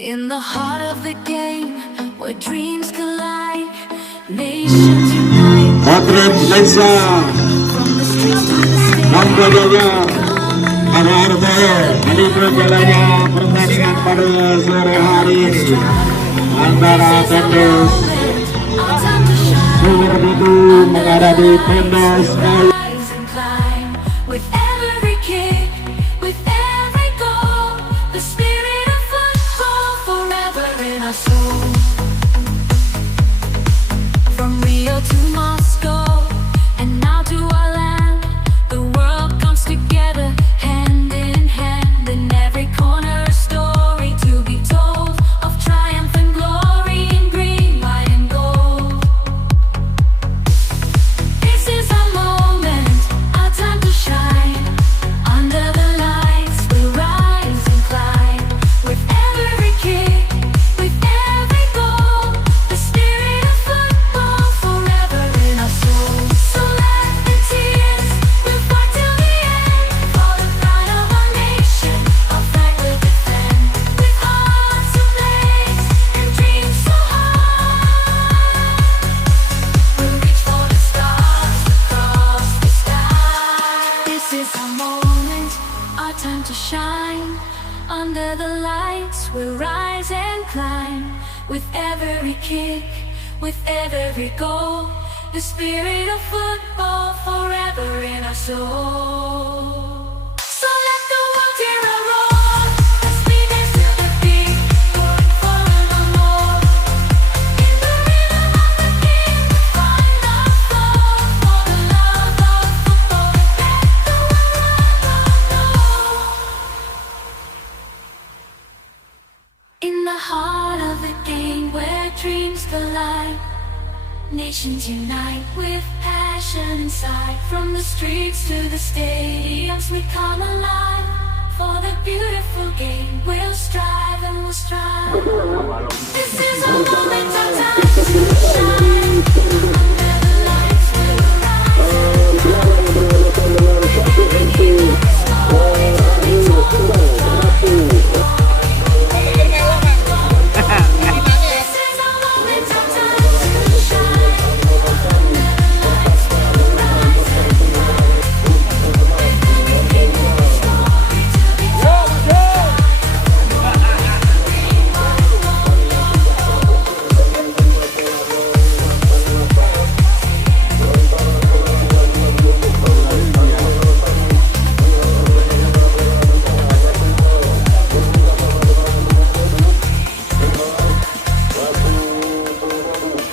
In the heart of the game, where dreams collide, nations unite. Hatred Lensa, From the streets to the stage, Nampaknya RRB ini berjalannya pertandingan pada sore hari ini antara Tendes our time to shine. Super itu menghadapi Tendes Rise and climb. With every kick, with every goal, the spirit of football forever in our soul. From Rio to Moscow, and now to our land, the world comes together, hand in hand. In every corner a story to be told, of triumph and glory in green, white and gold. This is our moment, our time to shine. Under the lights we'll rise and climb. With every kick, with every goal, the spirit of football forever in our souls. So let the tears, we'll fight till the end. For the pride of our nation, our flag will defend. With hearts ablaze and dreams so high, we'll reach for the stars across the sky. This is our moment, our time to shine. Under the lights we'll rise and climb. With every kick, with every goal, the spirit of football forever in our soul. So let the world hear our roar as we dance to the beat, going forever more. In the rhythm of the game, we find our flow. For the love of football, let the world know. In the heart of the game, where dreams collide, nations unite with passion inside. From the streets to the stadiums, we come alive. For the beautiful game, we'll strive and we'll strive. This is our moment, our time to shine. Under the lights, we'll rise and climb. Every hero, story to be told. This is our moment, our time to shine. Under the lights, we'll rise and climb. Every hero, story to be told.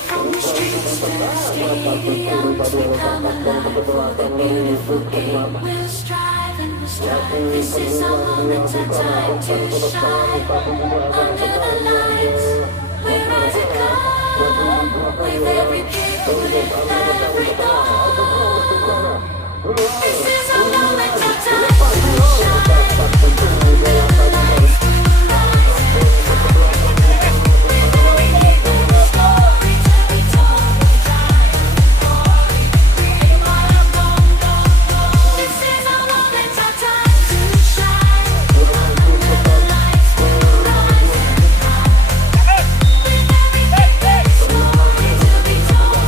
From the streets to the stadiums, we come alive for the beautiful game. We'll strive and we'll strive. This is our moment, our time to shine. Under the lights, we rise and climb. With every kick, with every goal. This is our moment, our time to shine. Under the lights, we'll rise and climb. With every hero, story to be told. This is our moment, our time to shine. Under the lights, we'll rise and climb. With every story to be told.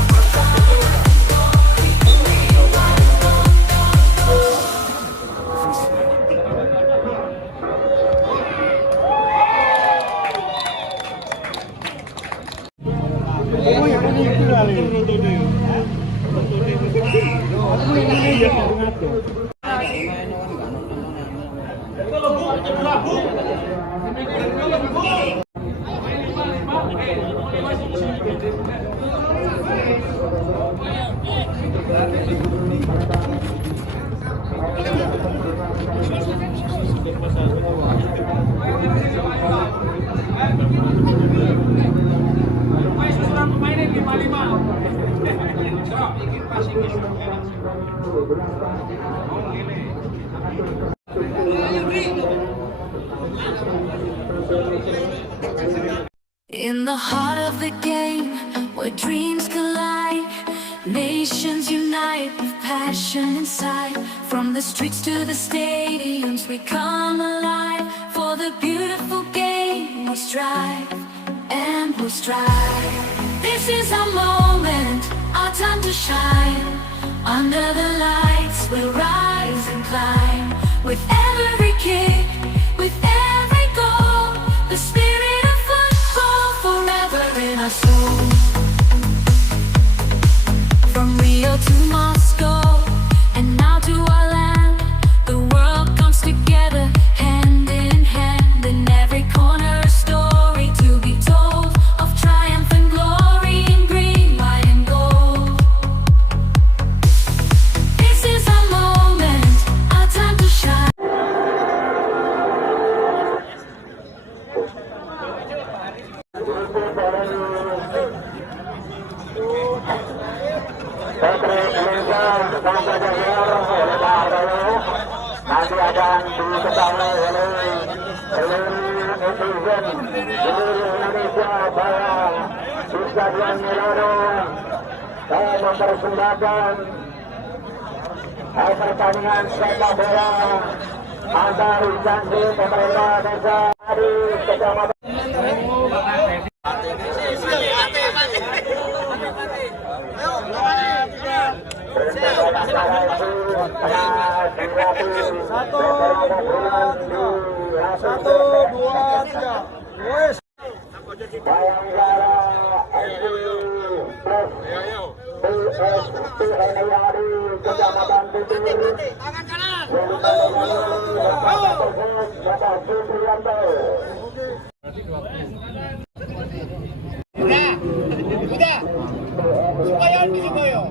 In the heart of the game, where dreams collide, nations unite with passion inside. From the streets to the stadiums, we come alive. For the beautiful game, strive and we'll strive. This is our moment, our time to shine. Under the lights we'll rise and climb. With every kick, with every goal, the spirit of football forever in our soul. From Rio to Moscow, and now to our land, the world comes together, hand in hand. In every corner a story to be told, of triumph and glory in green, white and gold. This is our moment, our time to shine. Nanti akan diketahui oleh seluruh netizen seluruh Indonesia bahwa di Stadion Milano saya mempersembahkan pertandingan sepak bola antar instansi pemerintah desa di Kecamatan. Satu, dua, tiga. Wes. Bayangkara Kecamatan Tutur. Tangan kanan. Udah. Supaya bisa boyo.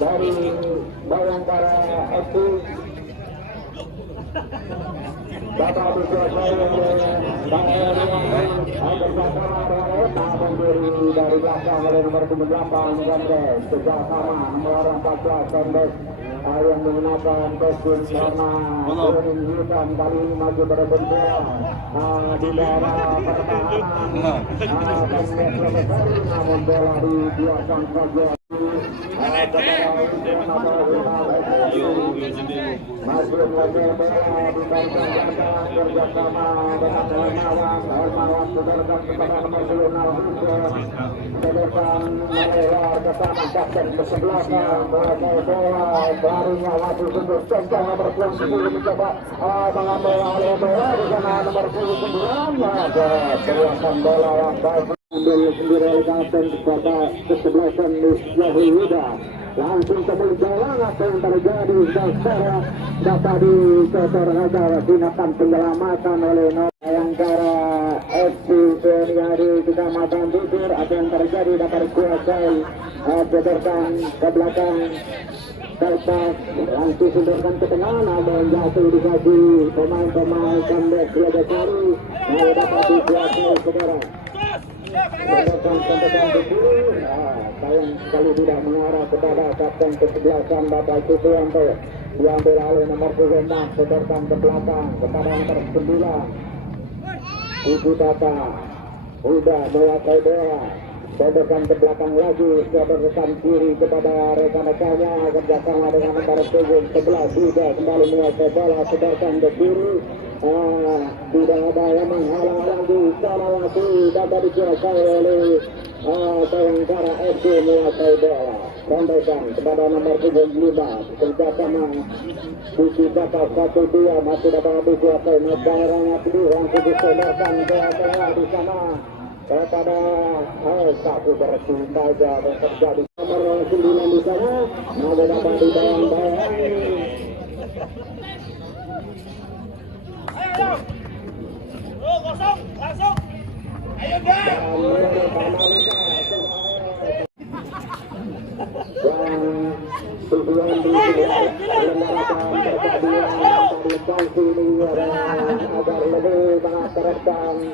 Dari Bayangkara FC Bapak dikuasai oleh Bang dari belakang oleh nomor 78 Gandes kerjasama nomor 14 Gandes yang menggunakan kostum warna kuning hitam kali ini maju pada bendera di daerah pertahanan namun bola dibiarkan saja. Masih lagi bola diberikan kerjasama dengan Hermawan diberikan kepada nomor 26 Sedekan melewar ke sana kapten kesebelasan bola barunya masih untuk centang nomor 10 mencoba mengambil alih bola di sana nomor 29 maka teriakan bola yang baik ambil sendiri oleh kapten kepada kesebelasan Yahuda langsung kembali jalan apa yang terjadi secara dapat dicotor saja gunakan penyelamatan oleh Bayangkara FC dari Kecamatan Tutur. Apa yang terjadi dapat dikuasai berdasarkan ke belakang kertas langsung sundurkan ke tengah ada yang jatuh dikasih pemain-pemain comeback Raja Sari dapat dikuasai saudara. Berdasarkan sayang sekali tidak mengarah kepada kapten kesebelasan Bapak Supriyanto diambil oleh nomor 26 berdasarkan ke belakang kepada yang tersembilan Ibu Tata udah menguasai bola berdasarkan ke belakang lagi berdasarkan kiri kepada rekan-rekannya kerjasama dengan nomor 11 juga kembali menguasai bola berdasarkan ke kiri. Tidak ada yang menghalang lagi salah lagi dapat dikuasai oleh Bayangkara FC menguasai bola sampaikan kepada nomor 75 kerjasama Suci Kata 1-2 masih dapat dikuasai daerahnya sendiri langsung disodorkan ke tengah di sana kepada satu bersih saja terjadi nomor 9 di sana ada dapat dibayang-bayang. Kosong, langsung. Ayo guys. Tujuan di menyelenggarakan pertandingan ini agar lebih mengakarkan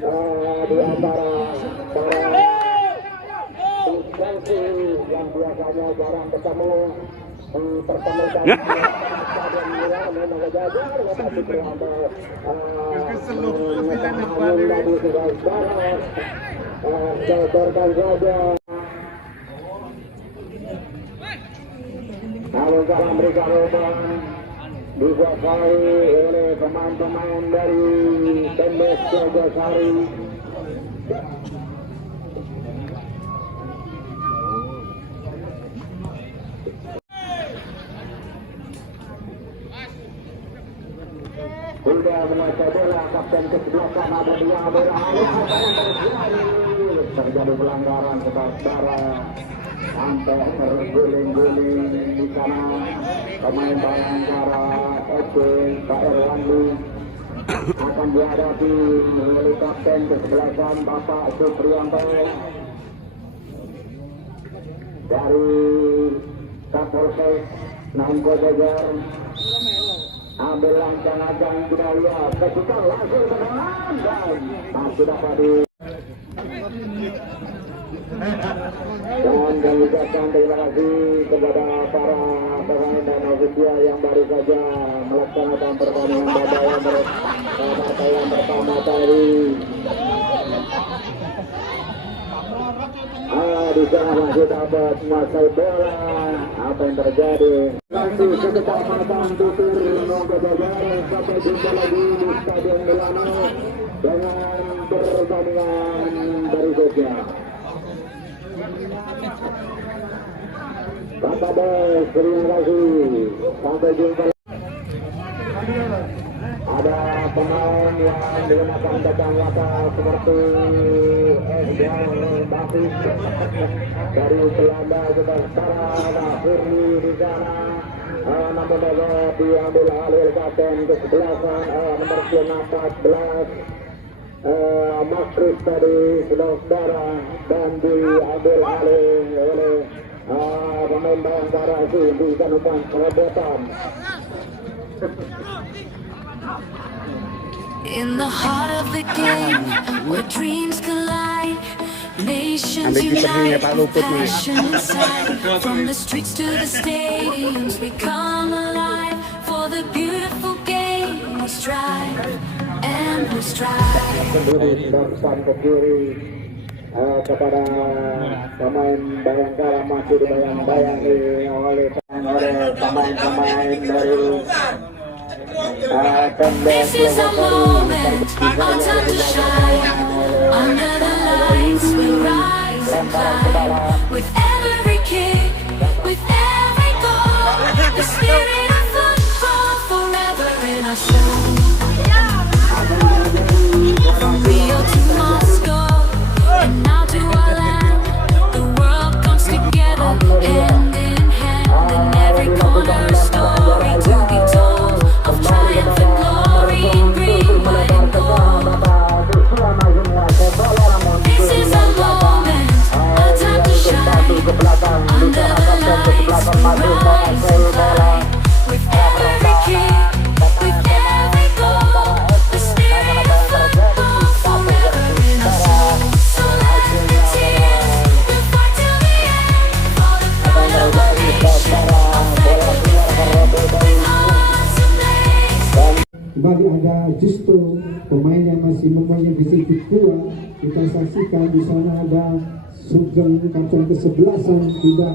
di antara para instansi yang biasanya jarang ketemu dipertemukan dan mengajar tetapi terlalu tadi sudah setorkan saja. Namun dalam mereka dikuasai oleh pemain-pemain dari Tembes Jogosari. Sudah menguasai bola kapten ke-11 ada dia bola terjadi pelanggaran kepada sampai terguling-guling di sana pemain Bayangkara FC Pak Erwandi akan dihadapi oleh kapten ke-11 Bapak Supriyanto dari Kapolsek Nangko Jajar. Ambil langkah-langkah yang kita lihat ketika langsung bermain dan masih dapat di dan kami ucapkan terima kasih kepada para pemain dan ofisial yang baru saja melaksanakan pertandingan pada yang pertama tadi. Di sana masih dapat menguasai bola. Apa yang terjadi? Masih kecepatan tutur Nongko Jajar. Sampai jumpa lagi di Stadion Milano dengan pertandingan berikutnya. Bapak Bos, terima kasih. Sampai jumpa. Ada pemain yang menggunakan kacamata seperti yang basis dari Belanda juga sekarang Firly di sana. Namun dapat diambil alih kapten ke-11 nomor 14 Mas Kris tadi saudara dan diambil alih oleh pemain Bayangkara itu diberikan umpan perobotan. In the heart of the game, where dreams collide, nations unite, passion inside. From the streets to the stadiums, we come alive. For the beautiful game, we strive and we strive. Ke kiri kepada pemain Bayangkara masih dibayang-bayangi oleh pemain-pemain dari This is our moment, our time to shine. Under the lights, we'll rise and climb. With every kick, with every goal, the spirit of football forever in our soul. From Rio to Moscow, and now to our land, the world comes together, hand in hand. In every corner, a story to be told of triumph and glory in green, white and gold. This is our moment, our time to shine. Under the lights, we rise and climb. With every kick, with every goal, the spirit of football forever in our soul. So let the tears, we'll fight till the end. For the pride of our nation, our faith with hearts ablaze. Kembali ada Justo, pemain yang masih mempunyai fisik kuat. Kita saksikan di sana ada Sugeng kapten ke-11 tidak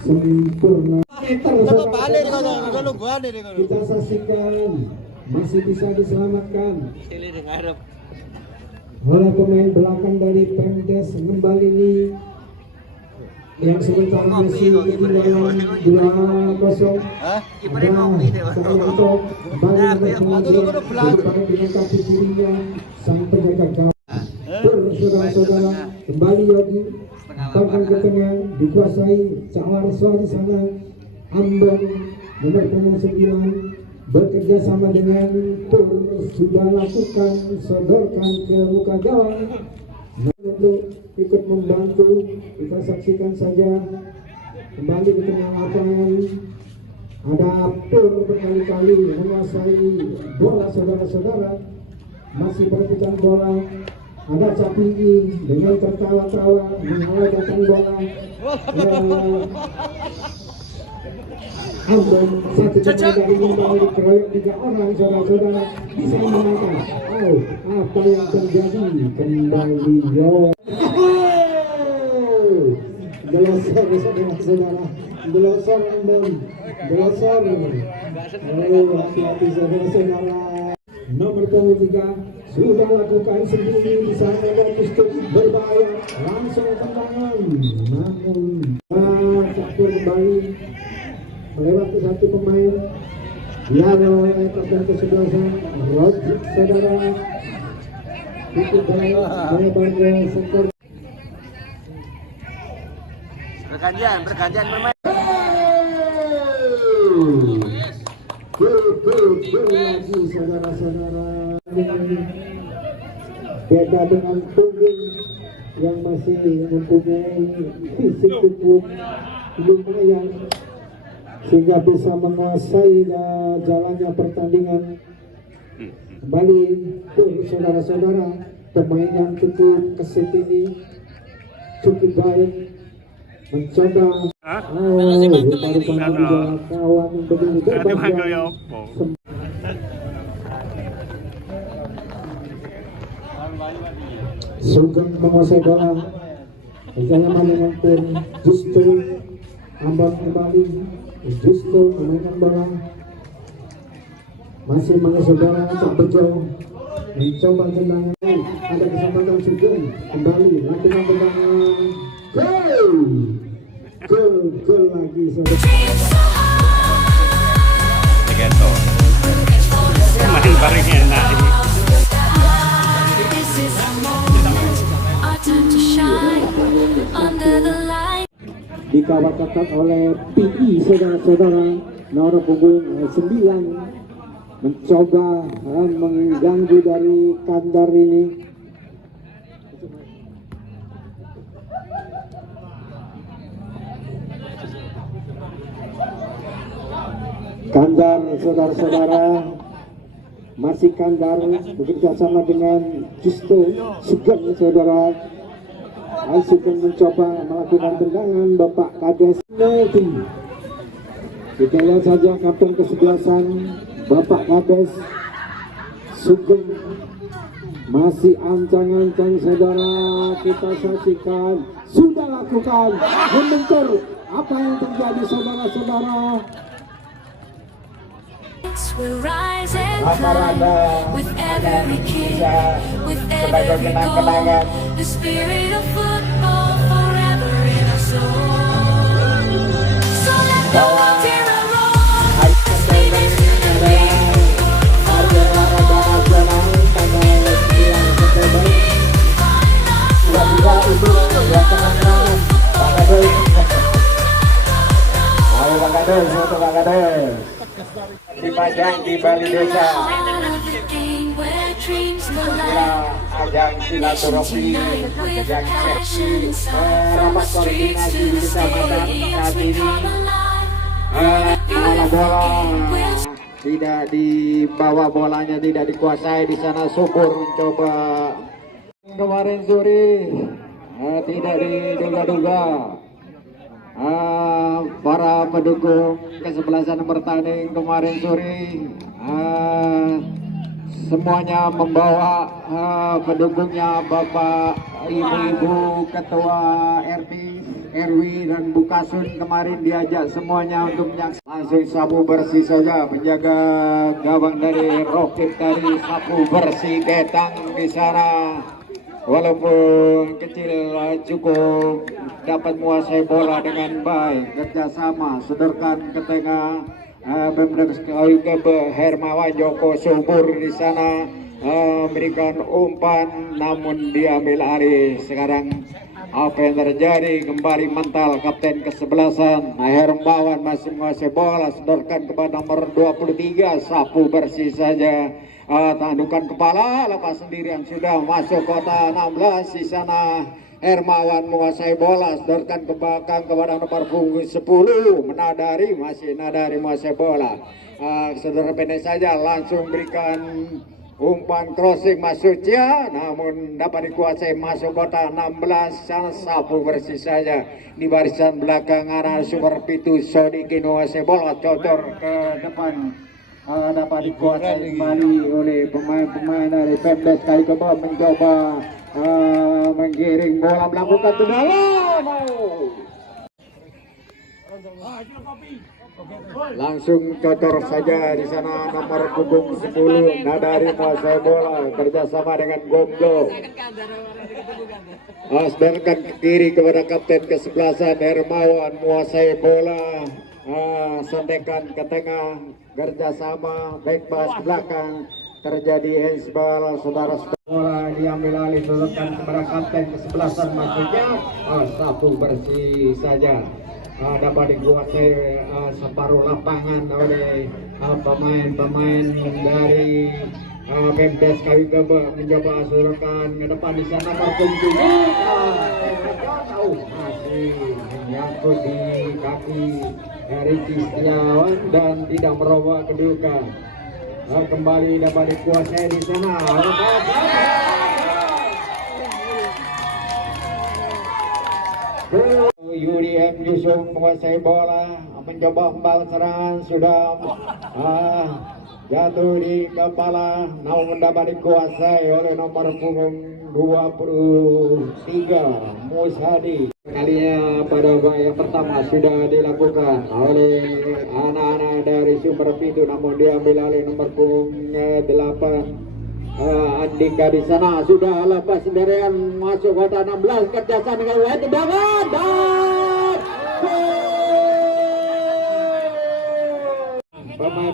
sempurna. Kita saksikan masih bisa diselamatkan oleh pemain belakang dari Pemdes Ngembal ini yang sebentar masih ketinggalan 2-0. Ada untuk balik dengan kaki dirinya sang penjaga gawang saudara-saudara. Kembali Yogi, bahkan ke tengah dikuasai Cawarso di sana. Ambon nomor punggung 9 bekerja sama dengan Pur sudah lakukan sodorkan ke muka gawang. Untuk ikut membantu, kita saksikan saja kembali ke tengah lapangan. Ada Pur berkali-kali menguasai bola saudara-saudara, masih berputar bola. Ada Capingi dengan tertawa-tawa mengawal datang bola. Ambon satu pemain dari Limbang dikeroyok 3 orang saudara-saudara, bisa menangkan. Oh, apa yang terjadi? Kembali Gelosor saudara-saudara, gelosor Ambon, gelosor. Hati-hati saudara-saudara. Nomor punggung 3 sudah lakukan sendiri di sana dan Justus berbahaya, langsung tendangan. Namun campur kembali melewati satu pemain, dilawan oleh kapten ke-11 Roger saudara. Cukup baik melebar ke sektor. Bergantian bermain. Lagi saudara-saudara. Beda dengan punggung yang masih mempunyai fisik tubuh lumayan sehingga bisa menguasai jalannya pertandingan. Kembali ke saudara-saudara, pemain yang cukup kesit ini cukup baik mencoba. Rupa-rupanya juga kawan yang begitu berbahaya. Sugeng menguasai bola, bersama dengan Pur. Justo Ambon kembali, Justo memainkan bola, masih menguasai bola. Tak berjauh mencoba tendangan. Ada kesempatan Sugeng kembali lakukan tendangan. Gol lagi saudara. Main paling enak ini. This is our time to shine under the light. Dikawal ketat oleh PI saudara-saudara. Nomor punggung 9 mencoba mengganggu dari Kandar ini. Kandar saudara-saudara, masih Kandar bekerja sama dengan Justo. Sugeng saudara, Sugeng mencoba melakukan tendangan. Bapak Kades nanti kita lihat saja kapten ke-11 Bapak Kades. Sugeng masih ancang-ancang saudara, kita saksikan sudah lakukan membentur. Apa yang terjadi saudara-saudara? We'll rise and climb with every kick, with every goal. The spirit of football forever in our soul. So let the water roll, speed into the wind. Dipajang di Bali Desa. Ajang silaturahmi yang seksi rapat koordinasi kecamatan saat ini. Bola tidak dibawa, bolanya tidak dikuasai di sana. Syukur mencoba kemarin sore, tidak diduga-duga. Para pendukung kesebelasan bertanding kemarin sore, semuanya membawa pendukungnya, bapak, ibu-ibu, ketua RT, RW dan Bukasun kemarin diajak semuanya untuk menyaksikan. Langsung sapu bersih saja, penjaga gawang dari Rokit tadi sapu bersih datang di sana. Walaupun kecil cukup dapat menguasai bola dengan baik, kerjasama, sodorkan ke tengah. Hermawan Joko subur di sana, memberikan umpan namun diambil alih. Sekarang apa yang terjadi? Kembali mental kapten kesebelasan Hermawan masih menguasai bola, sedorkan kepada nomor 23, sapu bersih saja. Tandukan kepala, lepas sendirian sudah masuk kota 16. Di sana Hermawan menguasai bola, sedorkan ke belakang kepada nomor punggung 10, Nadari, masih Nadari menguasai bola. Saudara pendek saja langsung berikan umpan crossing masuknya, namun dapat dikuasai masuk kota 16. Sana sapu bersih saja di barisan belakang arah Super Pitu. Sodikin menguasai bola, cocor ke depan, dapat dikuasai kembali oleh pemain-pemain dari Pemdes Kaikobo, mencoba menggiring bola, melakukan tendangan. Langsung cocor saja di sana nomor punggung 10, Nadari menguasai bola kerjasama dengan Gomblo. Sedangkan ke kiri kepada kapten kesebelasan Hermawan menguasai bola, sondekan ke tengah kerjasama back pass belakang, terjadi handsball. Saudara-saudara, bola diambil alih, sedangkan kepada kapten kesebelasan maksudnya sapu bersih saja. Dapat dikuasai separuh lapangan oleh pemain-pemain dari Pemdes Kaikobo, mencoba surkan ke depan. Di sana pertunjukan masih menyangkut di kaki Ricky Setiawan dan tidak merubah kedudukan. Kembali dapat dikuasai di sana. Yuri M. Yusuf menguasai bola, mencoba membalas serangan, sudah jatuh di kepala, namun dapat dikuasai oleh nomor punggung 23, Musadi. Kalinya pada babak yang pertama sudah dilakukan oleh anak-anak dari Super Pitu, namun diambil alih nomor punggung 8. Andika di sana sudah lepas sendirian masuk kota 16, kerjasama dengan Wahid, tendangan dan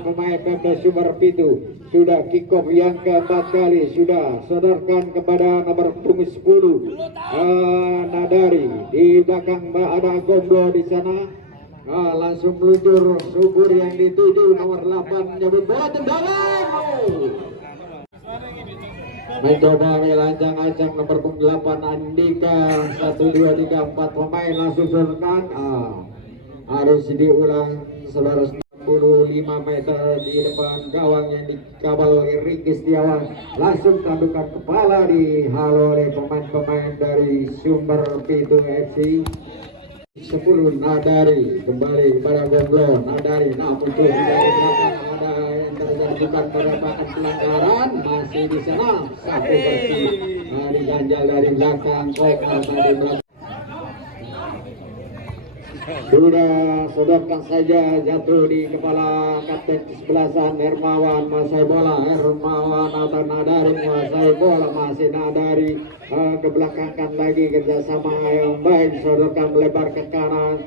pemain Pemdes Super Pitu sudah kick off yang keempat kali, sudah sodorkan kepada nomor punggung 10, Nadari. Di belakang ada Gomblo di sana, langsung meluncur subur yang dituju nomor 8, menyebut bola, tendangan. Mencoba melancang-ancang nomor punggung 8 Andika, 1, 2, 3, 4 pemain langsung serkan. Harus diulang, saudara. 45 meter di depan gawang yang dikawal oleh Ricky Setiawan, langsung tandukan kepala dihalau oleh pemain-pemain dari Sumber Pitu FC. 10 Nadari kembali kepada Gomblo. Nadari namun dari belakang ada yang terjadikan beberapa pelanggaran, masih di sana sapu bersih diganjal dari belakang Komar dari belakang. Sudah sodorkan saja, jatuh di kepala kapten kesebelasan Hermawan, menguasai bola. Hermawan atau Nadari menguasai bola, masih Nadari ke belakangkan lagi, kerjasama yang baik, sodorkan melebar ke kanan,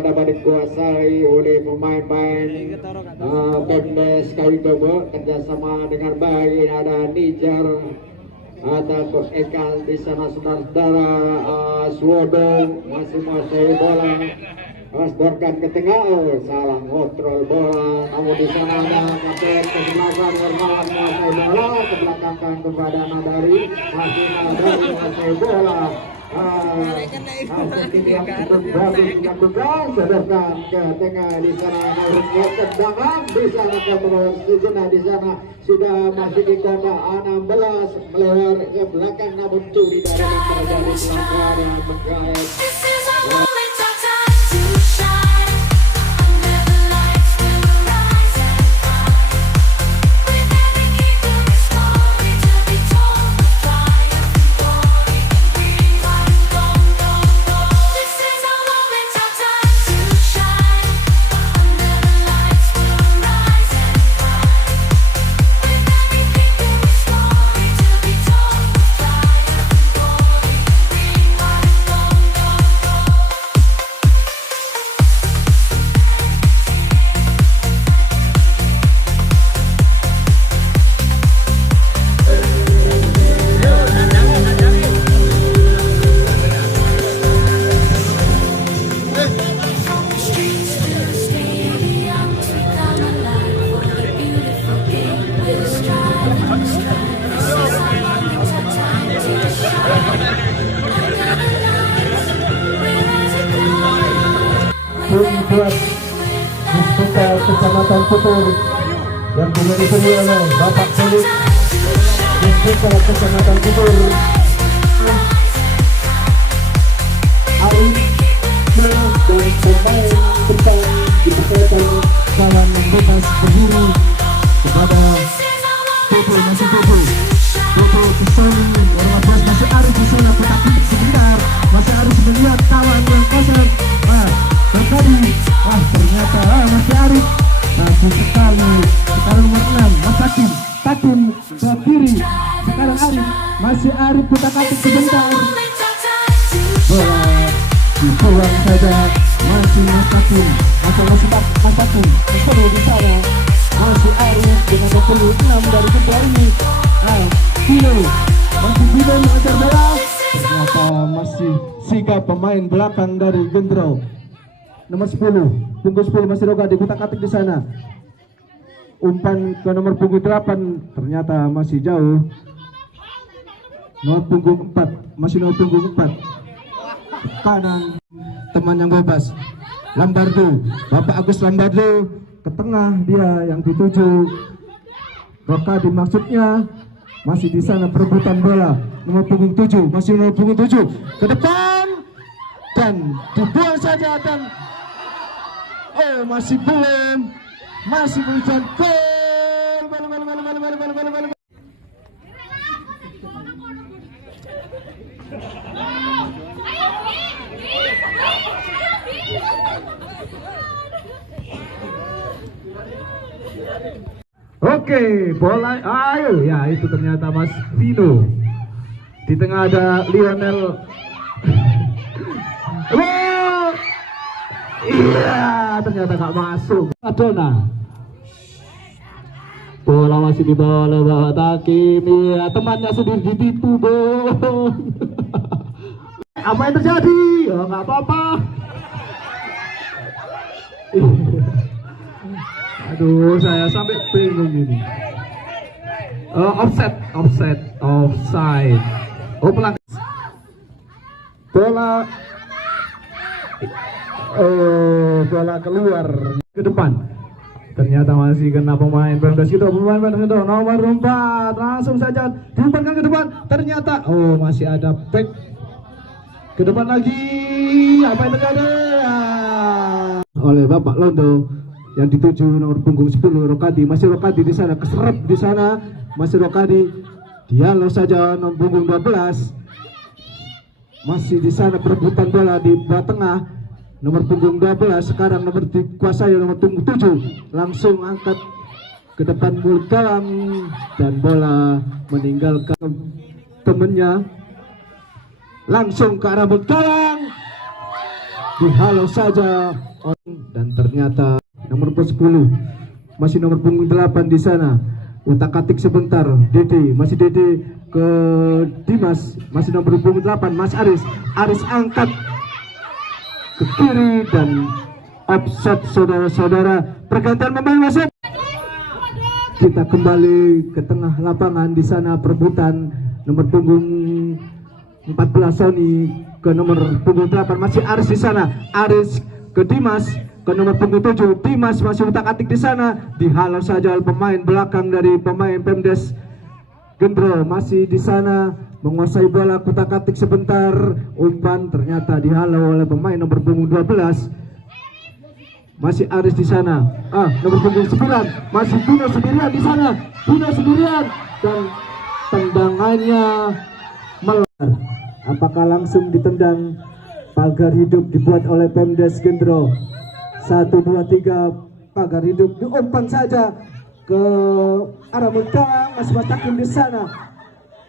dapat dikuasai oleh pemain-pemain Pemdes Kaikobo, kerjasama dengan baik. Ada Nijar atau Ekal di sana, saudara-saudara. Swodo masih menguasai bola, sedorkan ke tengah, salah kontrol bola, namun di sana ada kapten kesebelasan Hermawan menguasai bola, ke belakangkan kepada Nadari, masih Nadari menguasai bola. Seperti yang cukup bagus dilakukan, sedorkan ke tengah di sana, namun tendangan di sana ke sejenak di sana sudah masih di kota 16, melewar ke belakang, namun Turi dari terjadi pelanggaran berkait. This is our moment, our time to shine. Under the lights we'll rise and climb. With every kick of a story to be told, we'll triumph and glory and green light, gold, gold, gold. This is our moment, our time to shine. Under the lights we'll rise and climb. With every kick of a story to be told, we'll triumph and glory and green light, gold, gold, gold. pun buat Dispita Kecamatan Putur yang juga diberi oleh Bapak Felix Dispita Kecamatan Putur Arif dan pemain bertahan dipercayakan kawan membebas berdiri kepada Toto masih Toto kesini orang bos masih Arif di sana tetapi sebentar masih Arif melihat kawan yang kosong terjadi ternyata masih Arif bagus sekali sekarang nomor 6 Mas Takim ke kiri sekarang Arif masih Arif kutak-atik sebentar bola dibuang saja masih Mas Takim masih Mas Takim seru di sana masih Arif dengan 26 dari kedua ini Pino masih Pino mengejar bola ternyata masih Siga pemain belakang dari Gendro nomor 10 punggung 10 masih Roga dikutak-atik di sana umpan ke nomor punggung 8 ternyata masih jauh nomor punggung 4 masih nomor punggung 4 kanan teman yang bebas Lambardo Bapak Agus Lambardo ke tengah dia yang dituju Rokadi maksudnya masih di sana perebutan bola nomor punggung 7 masih nomor punggung 7 ke depan dan dibuang saja dan masih belum gol. Oke, bola, ayo ya itu ternyata Mas Vino. Di tengah ada Lionel. Iya, ternyata gak masuk. Adona. Bola masih dibawa oleh Bapak Takim. Iya, temannya sendiri ditipu, Bang. Apa yang terjadi? Oh, gak apa-apa. Aduh, saya sampai bingung ini. Offside. Oh, pelanggaran. Bola keluar ke depan. Ternyata masih kena pemain Pemdas itu, pemain Pemdas itu nomor 4 langsung saja diumpankan ke depan. Ternyata masih ada back ke depan lagi. Apa yang terjadi? Oleh Bapak Londo yang dituju nomor punggung 10 Rokadi. Masih Rokadi di sana, keserap di sana. Masih Rokadi. Dialog saja nomor punggung 12. Masih di sana perebutan bola di bawah tengah. Nomor punggung 12 sekarang nomor dikuasai nomor punggung 7. Langsung angkat ke depan mulut gawang dan bola meninggalkan temennya. Langsung ke arah mulut gawang. Dihalau saja dan ternyata nomor 10 masih nomor punggung 8 di sana. Utak-atik sebentar. Dede masih Dede ke Dimas masih nomor punggung 8 Mas Aris angkat ke kiri dan offset saudara-saudara. Pergantian pemain masuk. Kita kembali ke tengah lapangan di sana perebutan nomor punggung 14 Sony ke nomor punggung 8 masih Aris di sana. Aris ke Dimas ke nomor punggung 7. Dimas masih utak-atik di sana. Dihalau saja pemain belakang dari pemain Pemdes Gendro masih di sana menguasai bola kutak-atik sebentar. Umpan ternyata dihalau oleh pemain nomor punggung 12. Masih Aris di sana. Nomor punggung 9 masih Pino sendirian di sana. Pino sendirian dan tendangannya melar. Apakah langsung ditendang? Pagar hidup dibuat oleh Pemdes Gendro. 1, 2, 3 pagar hidup diumpan saja ke arah Mutang. Masih Mas Takim di sana.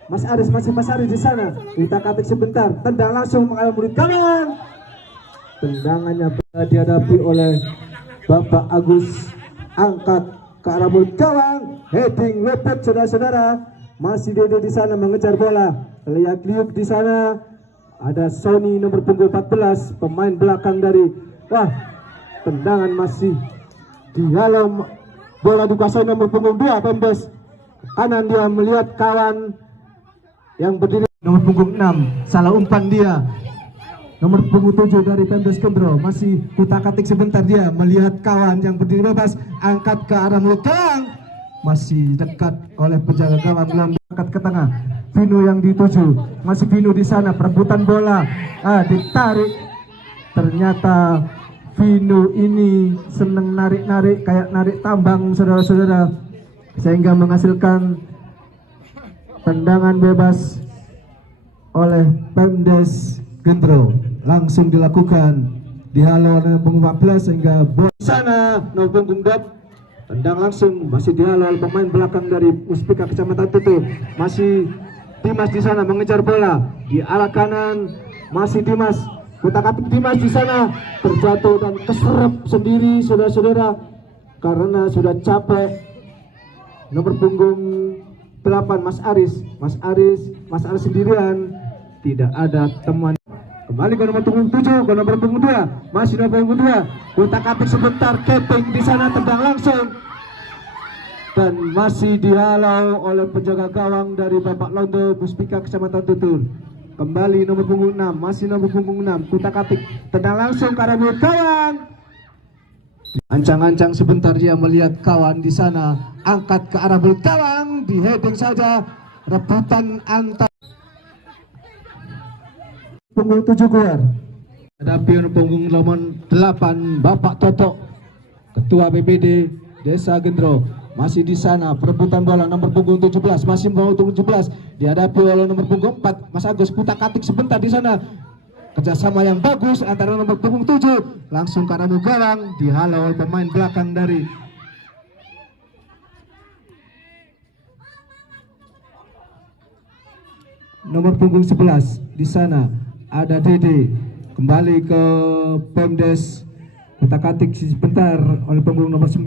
Mas Aris di sana. Utak-atik sebentar. Tendang langsung mengalami mulut kanan. Tendangannya dihadapi oleh Bapak Agus. Angkat ke arah mulut gawang. Heading luput saudara-saudara. Masih Dede di sana mengejar bola. Lihat-liuk di sana. Ada Sony nomor punggung 14 pemain belakang dari tendangan masih dihalau. Bola dikuasai nomor punggung 2 Pemdes. Kanan dia melihat kawan yang berdiri nomor punggung 6. Salah umpan dia. nomor punggung 7 dari Pemdes Gendro masih kutak-atik sebentar, dia melihat kawan yang berdiri bebas, angkat ke arah mulut gawang, masih dekat oleh penjaga gawang, belum dekat ke tengah. Vino yang dituju, masih Vino di sana, perebutan bola, ditarik, ternyata Vino ini seneng narik-narik kayak narik tambang saudara-saudara, sehingga menghasilkan tendangan bebas oleh Pemdes Gendro. Langsung dilakukan dihalau oleh punggung 14 sehingga bola sana nomor punggung 2 tendang langsung, masih dihalau oleh pemain belakang dari Muspika Kecamatan Tutur. Masih Dimas di sana mengejar bola di arah kanan, masih Dimas, kutak-atik Dimas di sana terjatuh dan keserap sendiri saudara-saudara karena sudah capek. Nomor punggung 8 Mas Aris sendirian, tidak ada teman. Kembali ke nomor punggung 7, ke nomor punggung 2, masih nomor punggung 2, kutak-atik sebentar, keping di sana, tendang langsung dan masih dihalau oleh penjaga gawang dari Bapak Londo Muspika Kecamatan Tutur. Kembali nomor punggung 6, masih nomor punggung 6, kutak-atik, tendang langsung ke arah mulut gawang. Ancang-ancang sebentar, dia melihat kawan di sana, angkat ke arah mulut gawang, di heading saja, rebutan antar punggung 7 keluar. Ada pion punggung nomor 8 Bapak Toto, Ketua BPD Desa Gendro, masih di sana perebutan bola nomor punggung 17, masih nomor punggung 17 dihadapi oleh nomor punggung 4 Mas Agus, kutak-atik sebentar di sana. Kerjasama yang bagus antara nomor punggung 7 langsung ke arah gawang, dihalau oleh pemain belakang dari nomor punggung 11 di sana. Ada Dede, kembali ke Pemdes, kutak-atik sebentar oleh punggung nomor 9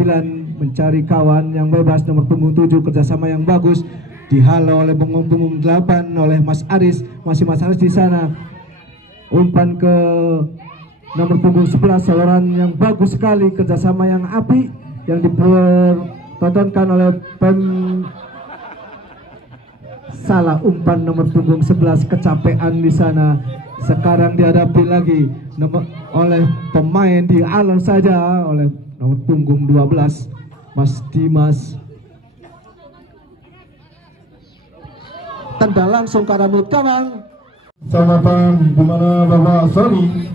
mencari kawan yang bebas nomor punggung 7, kerjasama yang bagus dihalau oleh punggung 8 oleh Mas Aris, masih Mas Aris di sana, umpan ke nomor punggung 11, saluran yang bagus sekali, kerjasama yang apik yang dipertontonkan oleh salah umpan nomor punggung 11, kecapean di sana. Sekarang dihadapi lagi oleh pemain di alon saja oleh nomor punggung 12 Mas Dimas, tendang langsung ke arah mulut gawang. Kecamatan di mana Bapak Sony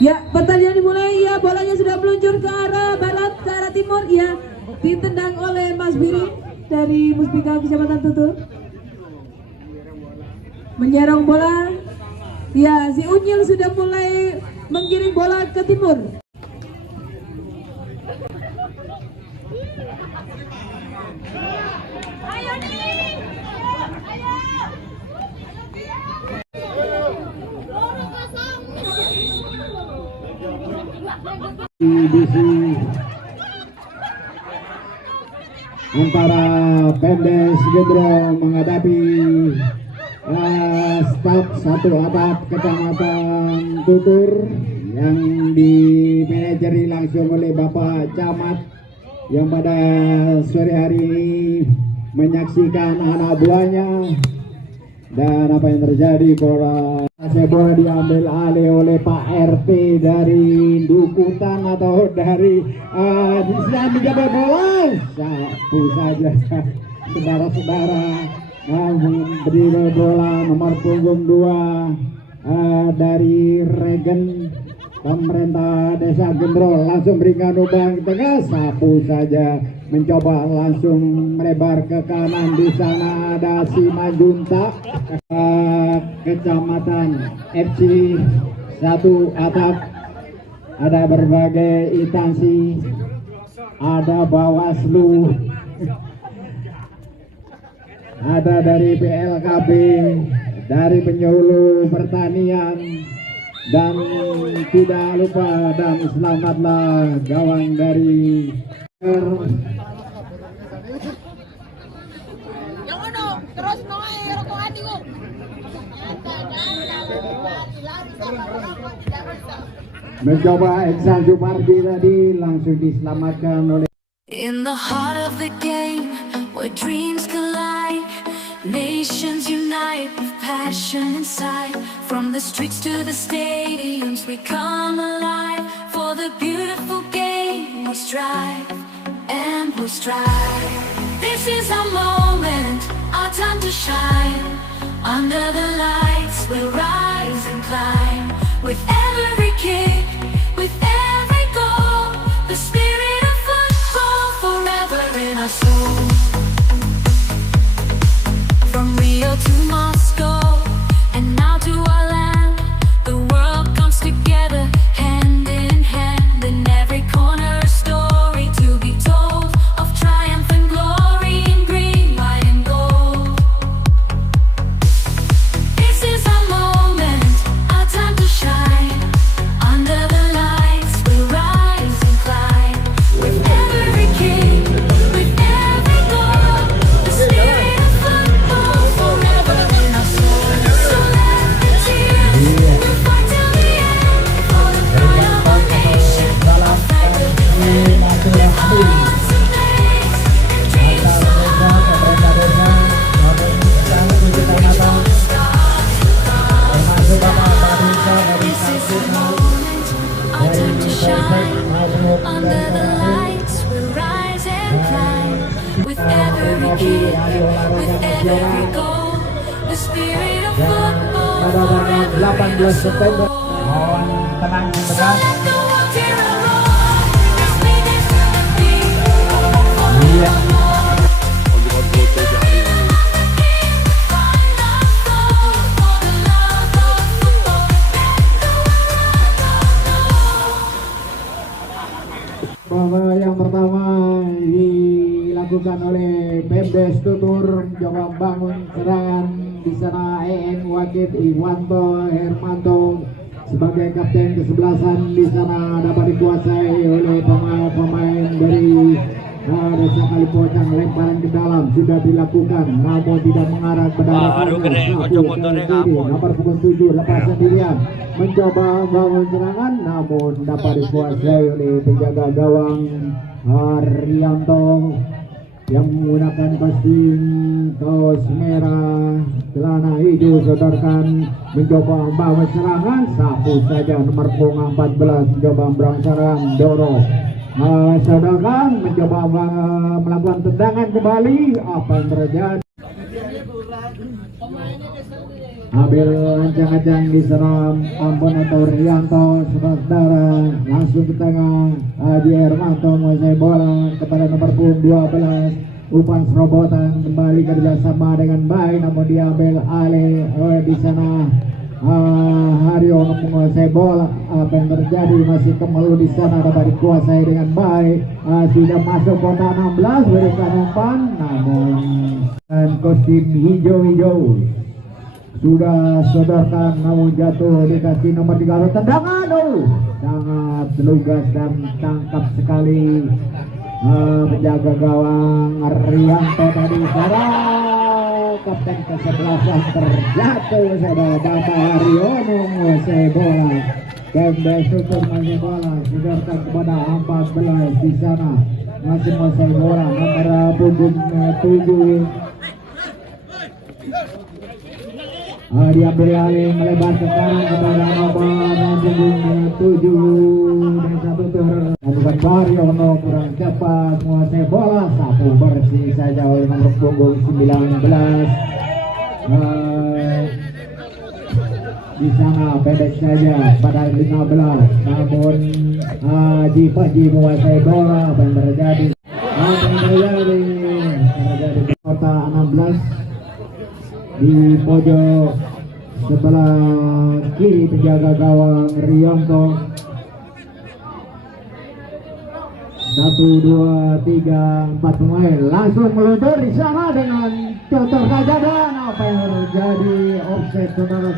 ya, pertandingan dimulai. Ya, bolanya sudah meluncur ke arah barat, ke arah timur. Ya, ditendang oleh Mas Biri dari Muspika Kecamatan Tutur. Menyerang bola. Ya, si Unyil sudah mulai menggiring bola ke timur. Antara Pemdes Gendro menghadapi staf satu atap Kecamatan Tutur yang dimanajeri langsung oleh Bapak Camat yang pada sore hari ini menyaksikan anak buahnya. Dan apa yang terjadi, bola diambil alih oleh Pak RT dari Dukutan atau dari menjabat bola. Sapu saja saudara-saudara, berdiri bola nomor punggung 2 dari Regen pemerintah Desa Gendro langsung berikan umpan ke tengah, sapu saja, mencoba langsung melebar ke kanan. Di sana ada Simanjunta, Kecamatan FC satu atap, ada berbagai instansi, ada Bawaslu, ada dari PLKB, dari penyuluh pertanian, dan tidak lupa dan selamatlah gawang dari terus noe rokokan itu. mencoba Iksan Supardi tadi langsung diselamatkan oleh In the heart of the game, where dreams collide, nations unite with passion inside. From the streets to the stadiums, we come alive. For the beautiful game, we strive and we strive. This is our moment, our time to shine. Under the lights, we'll rise and climb. With every kick, with every goal, the spirit of football forever in our soul. From Rio to Moscow, and now to our land, the world comes together, hand in hand. In every corner a story to be told, of triumph and glory in green, white and gold. This is our moment, our time to shine. Under the lights we'll rise and climb. With every kick, with every goal, the spirit of football forever in our soul. So let the tears, we'll fight till the end. For the pride of our nation, our flag will defend. With hearts ablaze, and dreams so high. This is the moment, our time to shine. Under the lights, we'll rise and climb. With every kick, with every goal, the spirit of football forever in our soul. So let the world hear our roar, as we dance to the beat, forevermore. Find our soul for the love of football. bahwa yang pertama dilakukan oleh Pemdes Tutur mencoba bangun serangan di sana. Wakid Iwanto Hermanto sebagai kapten kesebelasan di sana dapat dikuasai oleh pemain dari Desa Kalipocang. Lemparan ke dalam sudah dilakukan namun tidak mengarah pada nomor punggung 7 lepas sendirian mencoba bangun serangan namun dapat dikuasai oleh penjaga gawang Haryanto yang menggunakan kostum kaos merah celana hijau. Sodorkan mencoba membangun serangan, sapu saja nomor punggung 14 mencoba berang Doro. Sodorkan mencoba melakukan tendangan kembali. Apa yang terjadi? Ambil ancang-ancang diserang Ampun atau Rianto, saudara langsung ke tengah. Adi Hermanto menguasai bola kepada nomor punggung 12. Umpan serobotan kembali kerjasama dengan baik namun diambil alih oleh di sana Haryo menguasai bola. Apa yang terjadi? Masih kemelu di sana dapat dikuasai dengan baik. Sudah masuk kotak 16 berikan umpan namun dan kostum hijau-hijau sudah sodorkan namun jatuh dikasih nomor 3 tendangan. Sangat lugas dan tangkap sekali penjaga gawang Rianto tadi. Kapten kesebelasan terjatuh saudara Bata Haryono menguasai bola. Pemdes Tutur menguasai bola sodorkan kepada 14 di sana masih menguasai bola nomor punggung 7. Diambil alih melebar ke kanan kepada nomor punggung 7 Desa Tutur. Bukan Haryono kurang cepat menguasai bola, sapu bersih saja oleh nomor punggung 19. Di sana pendek saja pada 15 namun Haji Paji menguasai bola. Apa yang terjadi? Terjadi kota 16 di pojok sebelah kiri penjaga gawang Rianto. 1, 2, 3, 4 pemain langsung meluncur di sana dengan Tutur saja. Dan apa yang terjadi? Offset saudara.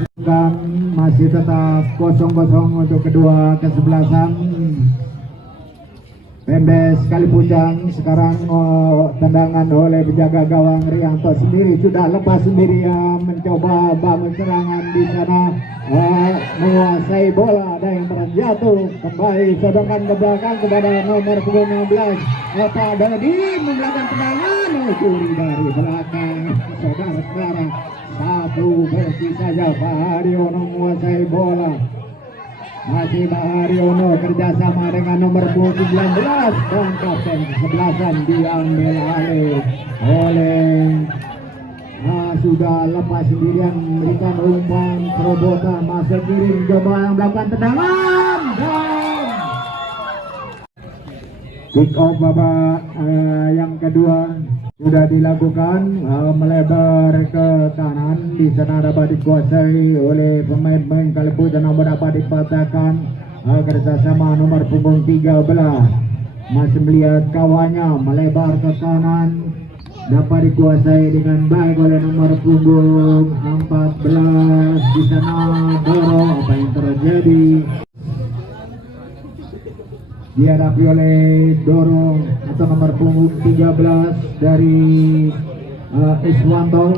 Masih tetap 0-0 untuk kedua kesebelasan. Pembes Kalipujang sekarang tendangan oleh penjaga gawang Rianto sendiri sudah lepas sendirian mencoba bangun serangan di sana, menguasai bola dan yang terjatuh kembali sodorkan ke belakang kepada nomor 16 Pak Dodi melakukan tendangan curi dari belakang saudara-saudara. Satu bersih saja Pak Haryono menguasai bola. Masih Pak Haryono kerjasama dengan nomor 19 dan kapten kesebelasan diambil alih oleh sudah lepas sendirian memberikan umpan terobosan masuk kiri mencoba melakukan tendangan dan kick off babak yang kedua sudah dilakukan, melebar ke kanan. Di sana dapat dikuasai oleh pemain-pemain Kalipujang, namun dapat dipatahkan kerjasama nomor punggung 13 masih melihat kawannya melebar ke kanan, dapat dikuasai dengan baik oleh nomor punggung 14 di sana. Doro, apa yang terjadi? Dihadapi oleh Doro atau nomor punggung 13 dari Iswanto,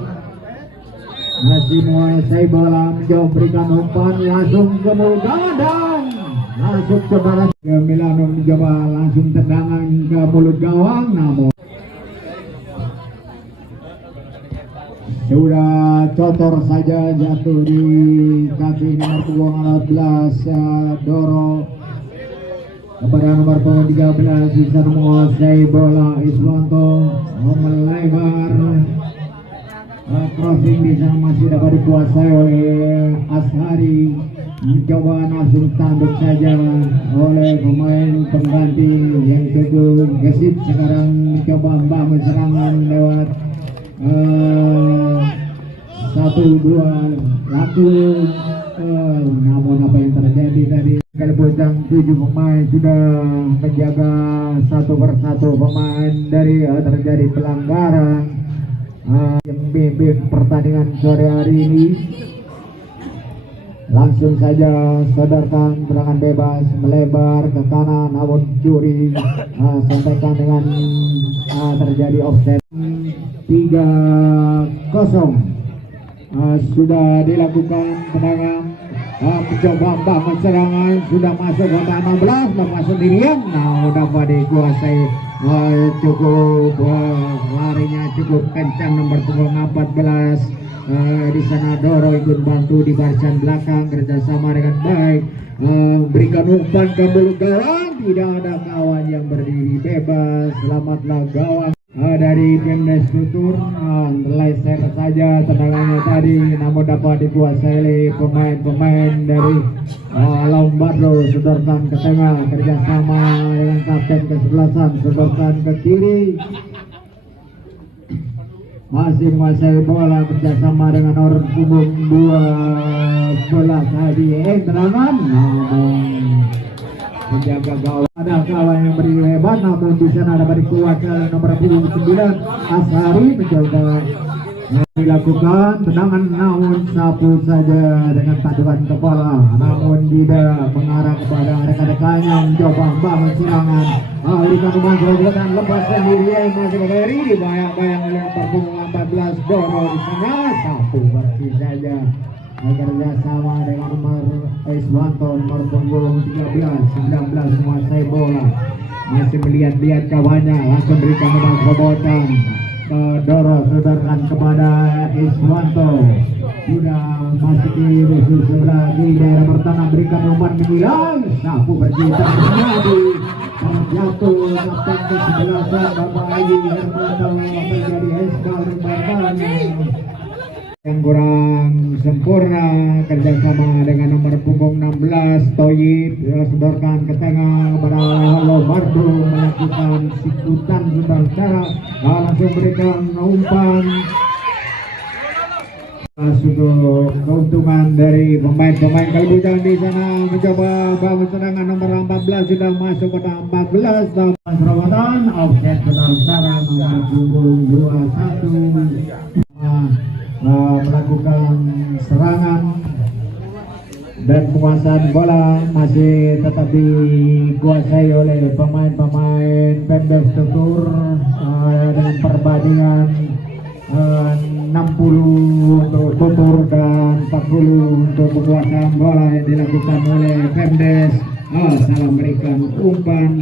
masih menguasai bola, menjauh berikan umpan langsung ke mulut dan langsung ke barat. Milano mencoba langsung tendangan ke mulut gawang, namun sudah cotor saja, jatuh di kaki nomor punggung 14 Doro kepada nomor punggung 13 bisa menguasai bola. Iswanto melebar, crossing di sana masih dapat dikuasai oleh Ashari, mencoba langsung tanduk saja oleh pemain pengganti yang cukup gesit. Sekarang mencoba membangun serangan lewat 1-2 laku, namun apa yang terjadi tadi? Kalipujang 7 pemain sudah menjaga satu persatu pemain dari terjadi pelanggaran yang memimpin pertandingan sore hari ini. Langsung saja sodorkan serangan bebas melebar ke kanan, namun curi sampaikan dengan terjadi offset. 3-0 sudah dilakukan tendangan. Mencoba bangun serangan, sudah masuk ke 16, lepas sendirian, dapat dikuasai, cukup larinya cukup kencang nomor punggung 14. Di sana Doro ikut bantu di barisan belakang, kerjasama dengan baik, berikan umpan ke mulut gawang, tidak ada kawan yang berdiri bebas. Selamatlah gawang dari Pemdes Tutur, leser saja tendangannya tadi, namun dapat dikuasai oleh pemain-pemain dari Lombardo. Sodorkan ke tengah, kerjasama dengan kapten kesebelasan, sodorkan ke kiri, masih menguasai bola kerjasama dengan nomor punggung 12 tadi. Tendangan, namun menjaga gawang. Ada kawan yang beri lebar, namun di sana dapat dikuasai nomor punggung 9 Ashari, mencoba dilakukan tendangan, namun sapu saja dengan tandukan kepala, namun tidak mengarah kepada rekan-rekannya, mencoba membangun serangan. Berikan umpan selanjutnya, lepas sendirian masih beri dibayang-bayang oleh nomor punggung 14 Doro. Di sana sapu bersih saja, kerjasama dengan nomor Iswanto, nomor punggung 19 menguasai bola, masih melihat-lihat kawannya, langsung berikan umpan terobosan ke Doro, sodorkan kepada Iswanto, sudah masuk di musuh sebelah di daerah pertahanan, berikan umpan menghilang, sapu bersih terjadi, terjatuh kapten kesebelasan Bapak Haji Hermanto menjadi Eskal yang kurang sempurna, kerjasama dengan nomor punggung 16 Toyib, sodorkan ke tengah kepada Lombardo, melakukan sikutan saudara, langsung berikan umpan. Untuk keuntungan dari pemain-pemain Kalipujang di sana, mencoba bangun serangan nomor 14 sudah masuk pada 14 dan perawatan offset saudara, nomor punggung 21 melakukan serangan dan penguasaan bola masih tetap dikuasai oleh pemain-pemain Pemda Struktur dengan perbandingan 60 untuk tutur dan 40 untuk penguasaan bola yang dilakukan oleh Pemdes. Salah memberikan umpan